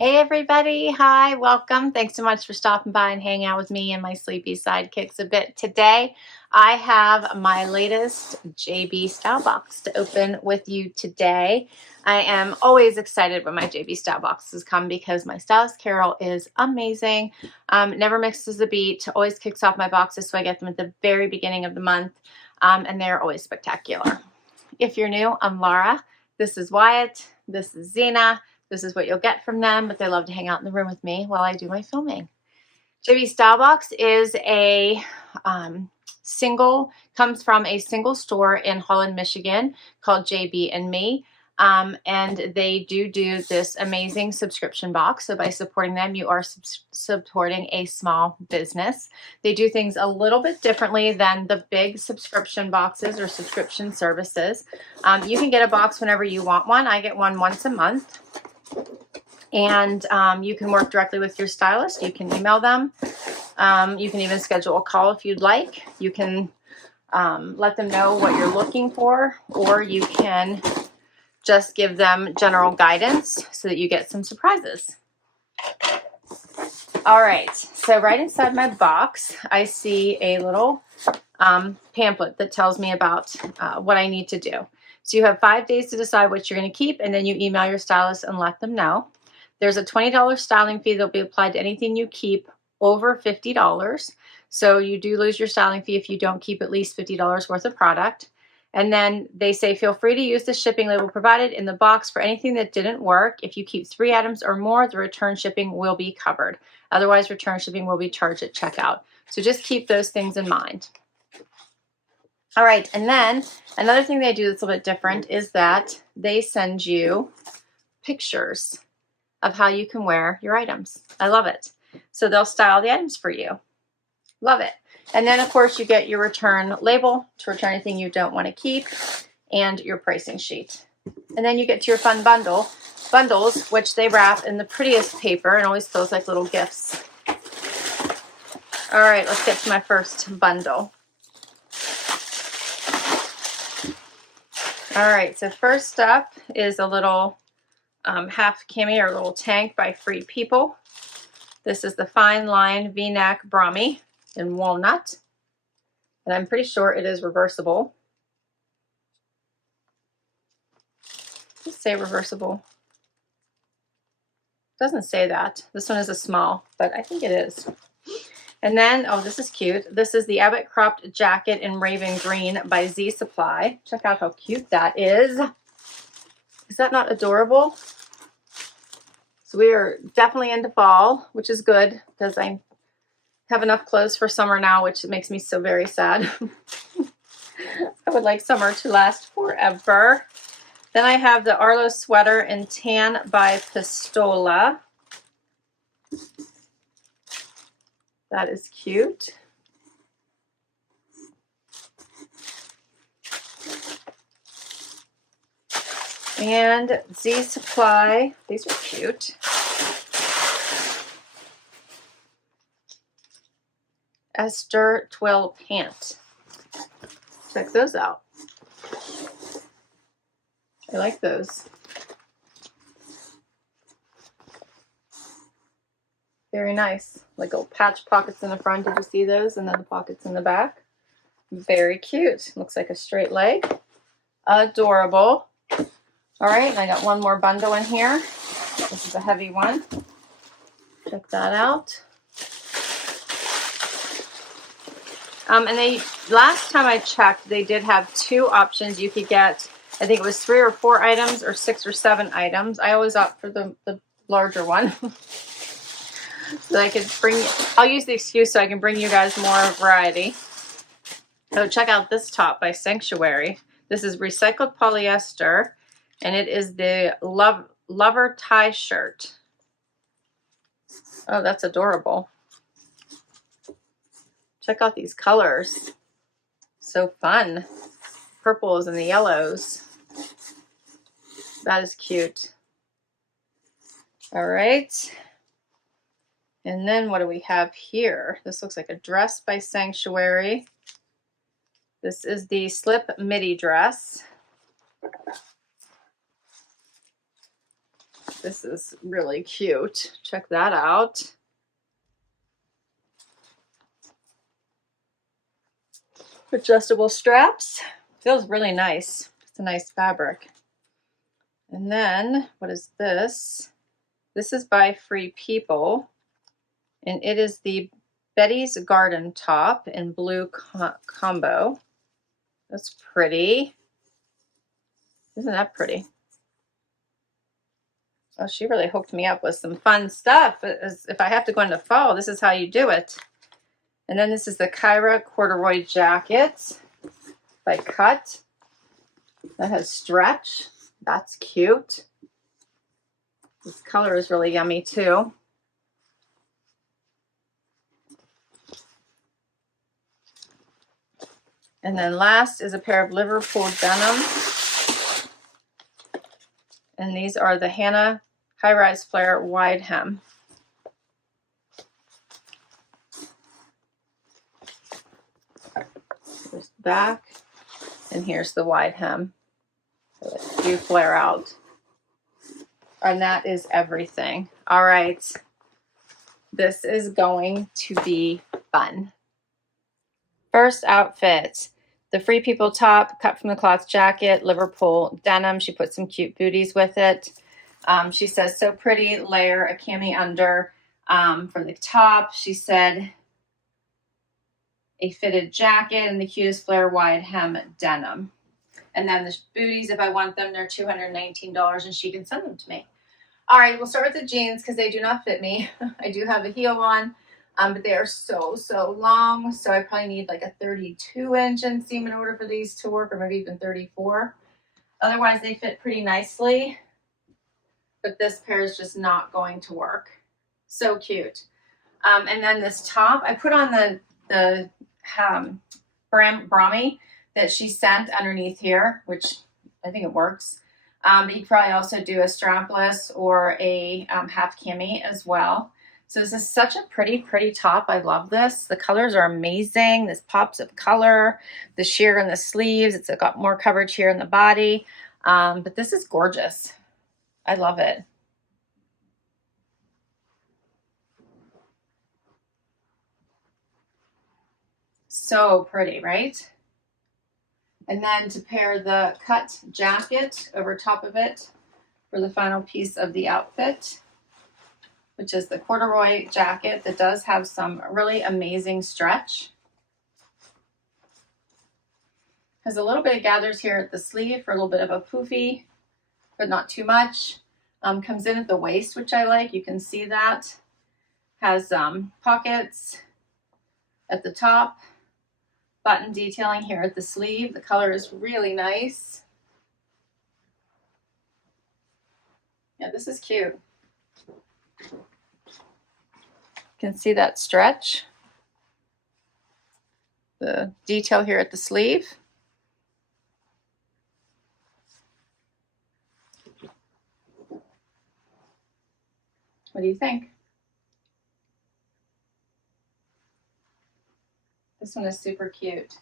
Hey everybody, hi, welcome. Thanks so much for stopping by and hanging out with me and my sleepy sidekicks a bit today. I have my latest JB Stylebox to open with you today. I am always excited when my JB Styleboxes come because my stylist Carol is amazing. Never misses a beat, always kicks off my boxes so I get them at the very beginning of the month, and they're always spectacular. If you're new, I'm Laura. This is Wyatt. This is Zena. This is what you'll get from them, but they love to hang out in the room with me while I do my filming. JB Stylebox is a comes from a single store in Holland, Michigan called JB and Me. And they do this amazing subscription box. So by supporting them, you are supporting a small business. They do things a little bit differently than the big subscription boxes or subscription services. You can get a box whenever you want one. I get one once a month. And you can work directly with your stylist. You can email them. You can even schedule a call if you'd like. You can let them know what you're looking for, or you can just give them general guidance so that you get some surprises. All right, so right inside my box, I see a little pamphlet that tells me about what I need to do. So you have 5 days to decide what you're going to keep, and then you email your stylist and let them know. There's a $20 styling fee that will be applied to anything you keep over $50. So you do lose your styling fee if you don't keep at least $50 worth of product. And then they say feel free to use the shipping label provided in the box for anything that didn't work. If you keep 3 items or more, the return shipping will be covered. Otherwise, return shipping will be charged at checkout. So just keep those things in mind. All right, and then another thing they do that's a little bit different is that they send you pictures of how you can wear your items. I love it. So they'll style the items for you. Love it. And then, of course, you get your return label to return anything you don't want to keep and your pricing sheet. And then you get to your fun bundles, which they wrap in the prettiest paper and always feels like little gifts. All right, let's get to my first bundle. All right, so first up is a little half cami or little tank by Free People. This is the Fine Line V-neck Brami in walnut, and I'm pretty sure it is reversible. Just say reversible. Doesn't say that. This one is a small, but I think it is. And then, oh, this is cute. This is the Abbott cropped jacket in Raven Green by Z Supply. Check out how cute that is. Is that not adorable? So we are definitely into fall, which is good because I have enough clothes for summer now, which makes me so very sad. I would like summer to last forever. Then I have the Arlo Sweater in Tan by Pistola. That is cute. And Z Supply, these are cute. Esder Twill Pant. Check those out. I like those. Very nice. Like little patch pockets in the front. Did you see those? And then the pockets in the back. Very cute. Looks like a straight leg. Adorable. All right, and I got one more bundle in here. This is a heavy one. Check that out. And last time I checked, they did have 2 options. You could get, I think it was 3 or 4 items or 6 or 7 items. I always opt for the larger one. So I could I'll use the excuse so I can bring you guys more variety. So check out this top by Sanctuary. This is recycled polyester, and it is the Lover tie shirt. Oh, that's adorable. Check out these colors. So fun. Purples and the yellows. That is cute. All right. And then what do we have here? This looks like a dress by Sanctuary. This is the slip midi dress. This is really cute. Check that out. Adjustable straps. Feels really nice. It's a nice fabric. And then, what is this? This is by Free People. And it is the Betty's Garden top in blue combo. That's pretty. Isn't that pretty? Oh, she really hooked me up with some fun stuff. If I have to go into fall, this is how you do it. And then this is the Kyra corduroy jacket by Cut. That has stretch. That's cute. This color is really yummy too. And then last is a pair of Liverpool denim. And these are the Hannah high-rise flare wide hem. There's the back, and here's the wide hem. So they do flare out. And that is everything. All right. This is going to be fun. First outfit, the Free People top, cut from the cloth jacket, Liverpool denim. She put some cute booties with it. She says, so pretty, layer a cami under from the top. She said, a fitted jacket and the cutest flare wide hem denim. And then the booties, if I want them, they're $219 and she can send them to me. All right, we'll start with the jeans because they do not fit me. I do have a heel on. But they are so long. So I probably need like a 32-inch inseam in order for these to work, or maybe even 34. Otherwise, they fit pretty nicely. But this pair is just not going to work. So cute. And then this top, I put on the Brami that she sent underneath here, which I think it works. But you could probably also do a strapless or a half cami as well. So this is such a pretty top. I love this. The colors are amazing. This pops of color, the sheer in the sleeves. It's got more coverage here in the body. But this is gorgeous. I love it. So pretty, right? And then to pair the cut jacket over top of it for the final piece of the outfit, which is the corduroy jacket that does have some really amazing stretch. Has a little bit of gathers here at the sleeve for a little bit of a poofy, but not too much. Comes in at the waist, which I like. You can see that. Has pockets at the top. Button detailing here at the sleeve. The color is really nice. Yeah, this is cute. You can see that stretch. The detail here at the sleeve. What do you think? This one is super cute.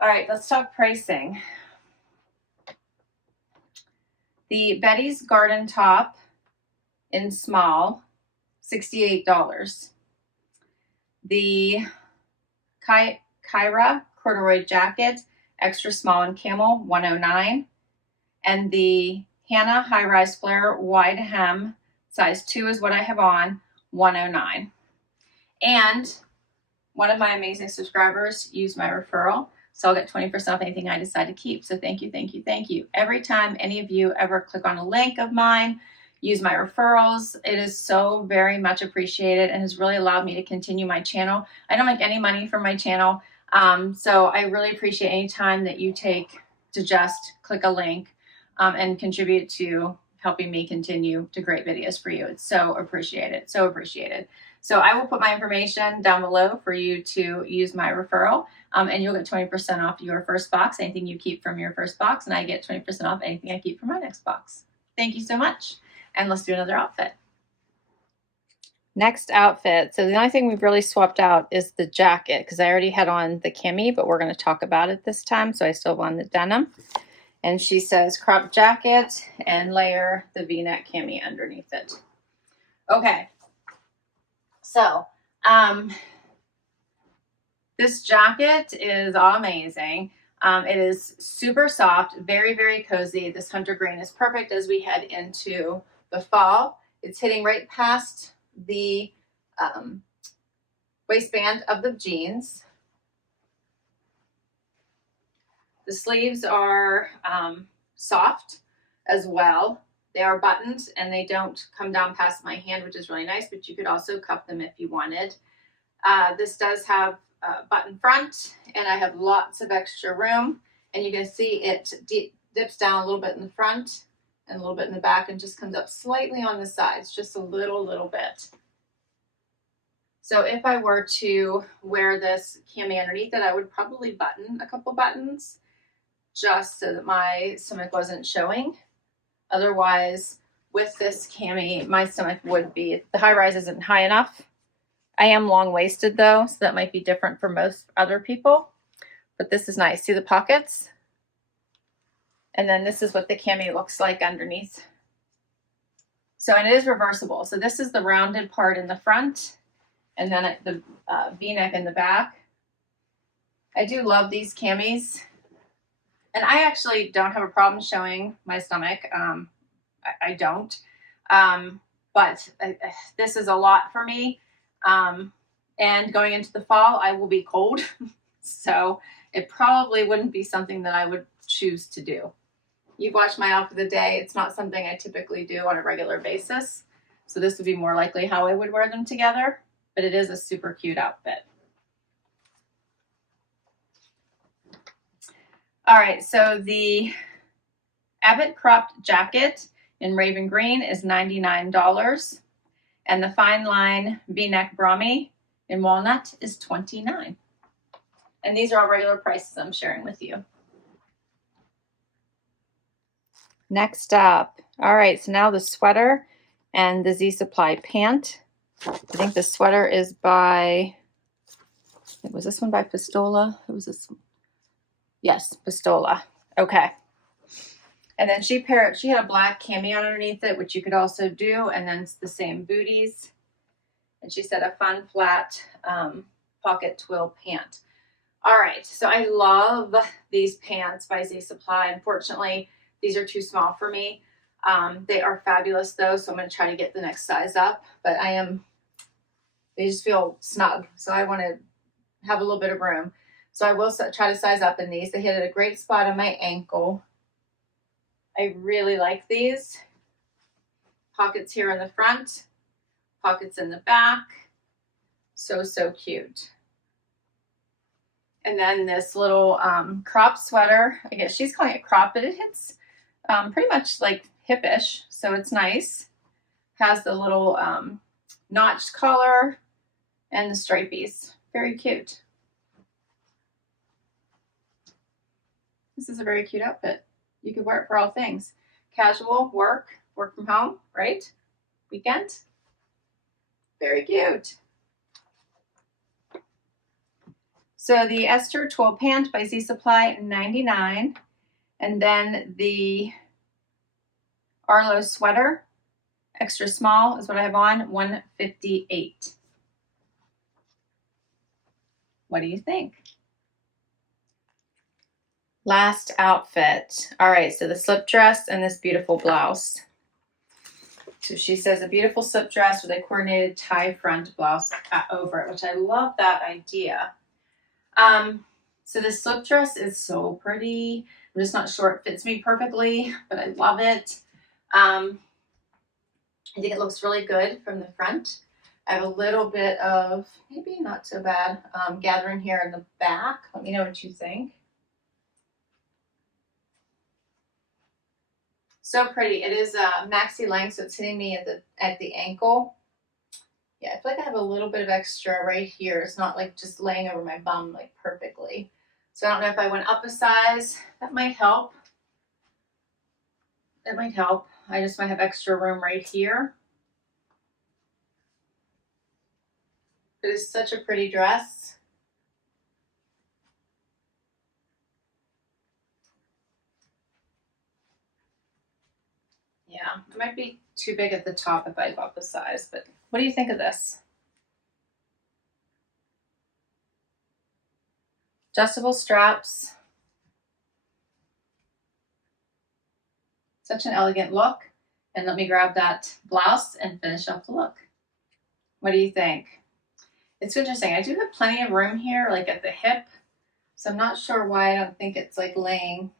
All right, let's talk pricing. The Betty's Garden top in small, $68. The Kyra corduroy jacket, extra small and camel, $109. And the Hannah high-rise flare wide hem, size 2 is what I have on, $109. And one of my amazing subscribers used my referral, so I'll get 20% off anything I decide to keep. So thank you, thank you, thank you. Every time any of you ever click on a link of mine, use my referrals, it is so very much appreciated and has really allowed me to continue my channel. I don't make any money from my channel, so I really appreciate any time that you take to just click a link and contribute to helping me continue to create videos for you. It's so appreciated, so appreciated. So I will put my information down below for you to use my referral, and you'll get 20% off your first box, anything you keep from your first box, and I get 20% off anything I keep from my next box. Thank you so much, and let's do another outfit. Next outfit. So the only thing we've really swapped out is the jacket, because I already had on the cami, but we're going to talk about it this time, so I still have on the denim. And she says crop jacket and layer the V-neck cami underneath it. Okay. So, this jacket is amazing. It is super soft, very, very cozy. This hunter green is perfect as we head into the fall. It's hitting right past the waistband of the jeans. The sleeves are soft as well. They are buttoned and they don't come down past my hand, which is really nice, but you could also cuff them if you wanted. This does have a button front, and I have lots of extra room, and you can see it dips down a little bit in the front and a little bit in the back and just comes up slightly on the sides, just a little bit. So if I were to wear this cami underneath it, I would probably button a couple buttons just so that my stomach wasn't showing. Otherwise, with this cami, my stomach would be, the high rise isn't high enough. I am long-waisted though, so that might be different for most other people, but this is nice. See the pockets? And then this is what the cami looks like underneath. So, and it is reversible. So this is the rounded part in the front, and then the V-neck in the back. I do love these camis, and I actually don't have a problem showing my stomach. I don't, but this is a lot for me. And going into the fall, I will be cold. So it probably wouldn't be something that I would choose to do. You've watched my outfit of the day. It's not something I typically do on a regular basis. So this would be more likely how I would wear them together, but it is a super cute outfit. All right, so the Abbott cropped jacket in Raven Green is $99. And the fine line V-neck Brami in walnut is $29. And these are all regular prices I'm sharing with you. Next up, all right, so now the sweater and the Z Supply pant. I think the sweater is by, was this one by Pistola? It was this one. Yes, Pistola. Okay. And then she had a black cami underneath it, which you could also do, and then it's the same booties. And she said a fun flat pocket twill pant. All right, so I love these pants by Z Supply. Unfortunately, these are too small for me. They are fabulous though, so I'm gonna try to get the next size up, but they just feel snug. So I wanna have a little bit of room. So I will try to size up in these. They hit at a great spot on my ankle. I really like these. Pockets here in the front, pockets in the back. So cute. And then this little crop sweater. I guess she's calling it crop, but it hits pretty much like hippish, so it's nice. Has the little notched collar and the stripies. Very cute. This is a very cute outfit. You could wear it for all things. Casual, work from home, right? Weekend. Very cute. So the Esder Twill pant by Z Supply, $99. And then the Arlo sweater, extra small is what I have on, $158. What do you think? Last outfit. All right, so the slip dress and this beautiful blouse. So she says a beautiful slip dress with a coordinated tie front blouse over it, which I love that idea. So this slip dress is so pretty. I'm just not sure it fits me perfectly, but I love it. I think it looks really good from the front. I have a little bit of, maybe not so bad, gathering here in the back. Let me know what you think. So pretty. It is a maxi length, so it's hitting me at the ankle. Yeah, I feel like I have a little bit of extra right here. It's not like just laying over my bum like perfectly. So I don't know if I went up a size. That might help. That might help. I just might have extra room right here. It is such a pretty dress. might be too big at the top if I bought the size, but what do you think of this? Adjustable straps. Such an elegant look. And let me grab that blouse and finish off the look. What do you think? It's interesting. I do have plenty of room here, like at the hip. So I'm not sure why I don't think it's like laying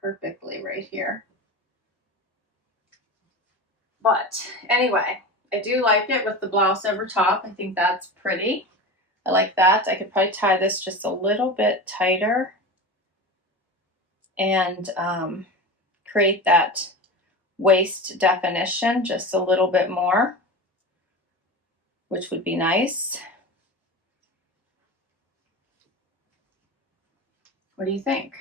perfectly right here. But anyway, I do like it with the blouse over top. I think that's pretty. I like that. I could probably tie this just a little bit tighter and create that waist definition just a little bit more, which would be nice. What do you think?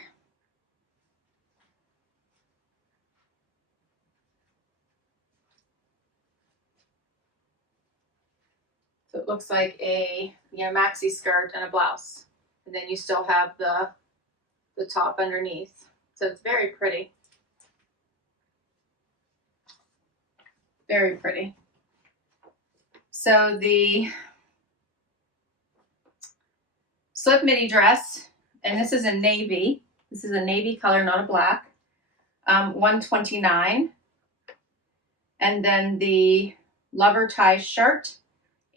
So it looks like a maxi skirt and a blouse, and then you still have the top underneath. So it's very pretty. Very pretty. So the slip midi dress, and this is a navy. This is a navy color, not a black. $129. And then the lover tie shirt,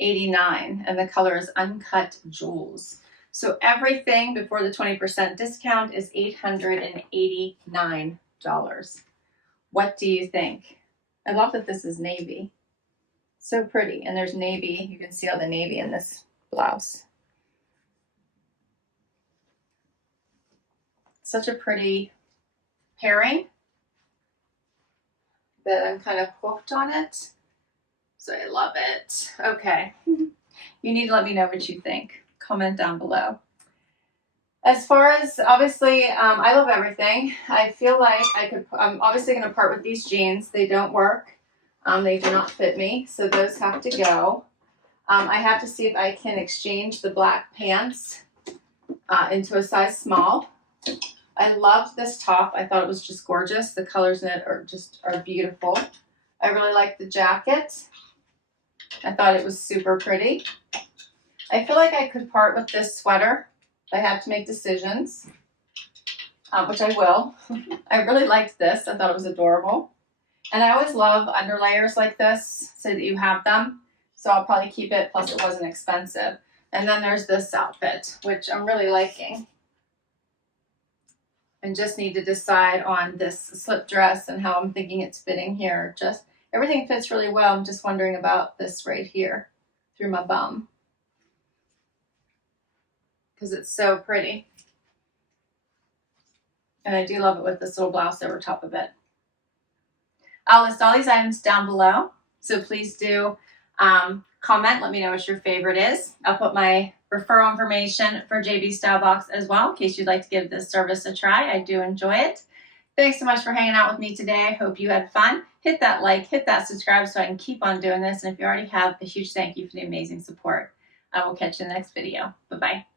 $89, and the color is Uncut Jewels. So everything before the 20% discount is $889. What do you think? I love that this is navy. So pretty. And there's navy. You can see all the navy in this blouse. Such a pretty pairing that I'm kind of hooked on it. So I love it. Okay. You need to let me know what you think. Comment down below. As far as, obviously, I love everything. I feel like I'm obviously going to part with these jeans. They don't work. They do not fit me, so those have to go. I have to see if I can exchange the black pants into a size small. I loved this top. I thought it was just gorgeous. The colors in it are beautiful. I really like the jacket. I thought it was super pretty. I feel like I could part with this sweater. I have to make decisions, which I will. I really liked this. I thought it was adorable. And I always love underlayers like this so that you have them. So I'll probably keep it, plus it wasn't expensive. And then there's this outfit, which I'm really liking. And just need to decide on this slip dress and how I'm thinking it's fitting here. Just everything fits really well. I'm just wondering about this right here through my bum, because it's so pretty. And I do love it with this little blouse over top of it. I'll list all these items down below, so please do comment. Let me know what your favorite is. I'll put my referral information for JB Stylebox as well, in case you'd like to give this service a try. I do enjoy it. Thanks so much for hanging out with me today. I hope you had fun. Hit that like, hit that subscribe so I can keep on doing this. And if you already have, a huge thank you for the amazing support. I will catch you in the next video. Bye-bye.